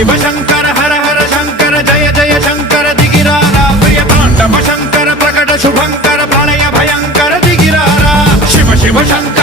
शिव शंकर हर हर शंकर जय जय शंकर दिगिरारा प्रिय तांडव शंकर प्रकट शुभंकर प्रलय भयंकर दिगिरारा शिव शिव शंकर